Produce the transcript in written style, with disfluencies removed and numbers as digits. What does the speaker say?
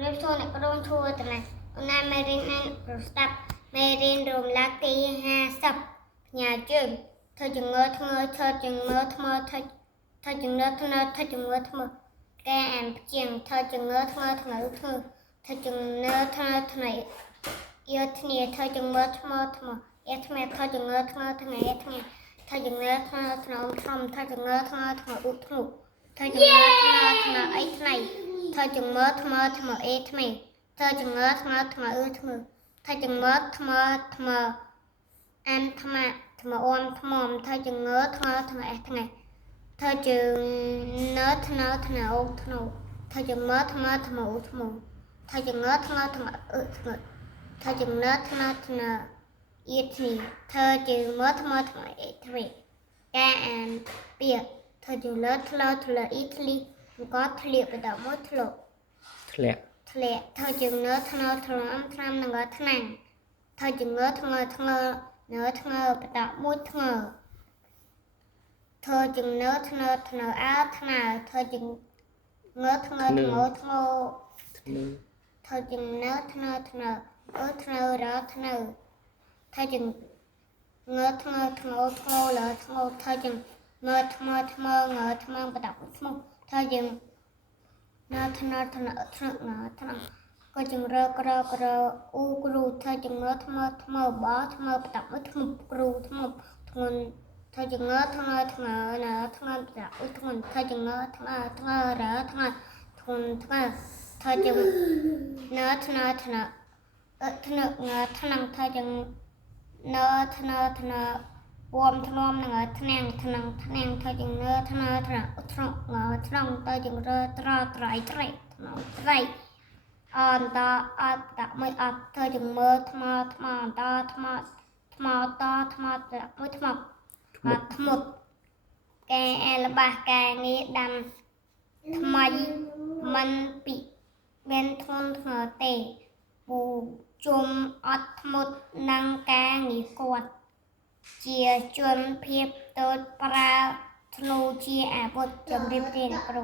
រៀបសួរអ្នកគ្រូធួតណាណាមេរៀនណាប្រស្ដាប់មេរៀនរំលាកទី50ផ្ញើជើងធ្វើចងើធ្ងើធ្វើចងើថ្មើធ្វើចងើធ្នើធ្វើចងើថ្មើកែអានព្យាង្គធ្វើចងើធ្ងើធ្ងើធ្វើចងើធ្នើធ្នៃយោធាធ្វើចងើថ្មើថ្មើអេថ្មែធ្វើចងើធ្ងើថ្ងៃថ្ងៃធ្វើចងើធ្នើធ្នើធំធ្វើចងើធ្ងើធ្ងើឧធ្នុធ្វើចងើធ្នើធ្នើអីថ្ងៃធ្វើចងើថ្មើថ្មើអេថ្មែធ្វើចងើថ្មើថ្មើថ្មើធ្វើចងើថ្មើថ្មើអានថ្មថ្មអមថ្មធ្វើចងើថ្មើថ្មើអេថ្ងៃធ្វើចងើធ្នើធ្នើអូធ្នូធ្វើចងើថ្មើថ្មើឧធ្នូធ្វើចងើថ្មើថ្មើធ្ងើធ្វើចងើធ្នើធ្នើអៀធីធ្វើចងើថ្មើថ្មើអេថ្មីការអានពាក្យធ្វើចងើធ្លើធ្លើអ៊ីធ្លីក៏ធ្លាក់បដមួយធ្លាក់ធ្វើចងើធ្នើធ្នើឆ្នាំនឹងឆ្នាំធ្វើចងើធ្ងើធ្ងើធ្ងើបដមួយធ្ងើធ្វើចងើធ្នើធ្នើអើធ្នើធ្វើចងើធ្ងើធ្ងើធ្ងើធ្វើចងើធ្នើធ្នើធ្នើរធ្នើធ្វើចងើធ្ងើធ្ងើធ្ងើលធ្ងើធ្វើចងើថ្មើថ្មើងើថ្មើបដថ្មធ្វើចងើធ្នើធ្នើធ្នើធ្នើក៏ចង្រើក្រក្រអ៊ូគ្រូធ្វើចងើថ្មើថ្មើបថ្មើបដមួយថ្មគ្រូថ្មធ្ងន់ធ្វើចងើធ្ងើធ្ងើណាធ្ងន់បដធ្ងន់ធ្វើចងើធ្ងើធ្ងើរធ្ងើធ្ងន់ធ្ងើធ្វើចងើធ្នើធ្នើធ្នើងើថ្នាំធ្វើចងើធ្នើធ្នើវមធ្នំនឹងថ្នាំធ្វើចងើធ្នើធ្នើធ្នងធ្នងទៅចងើត្រត្រៃត្រៃធ្នងត្រៃអន្តអត់ដាក់មួយអត់ធ្វើចងើថ្មថ្មអន្តថ្មថ្មតថ្មដាក់មួយថ្មថ្មុតកែអលបាសកែងារដាំថ្មីមិនពីមានធ្ងន់ធ្ងរទេពូជុំអត់ធ្មុតនឹងការងារគាត់ជាជនភាពតូចប្រើធ្នូជាអាវុធជំរាបលាអ្នកគ្រូ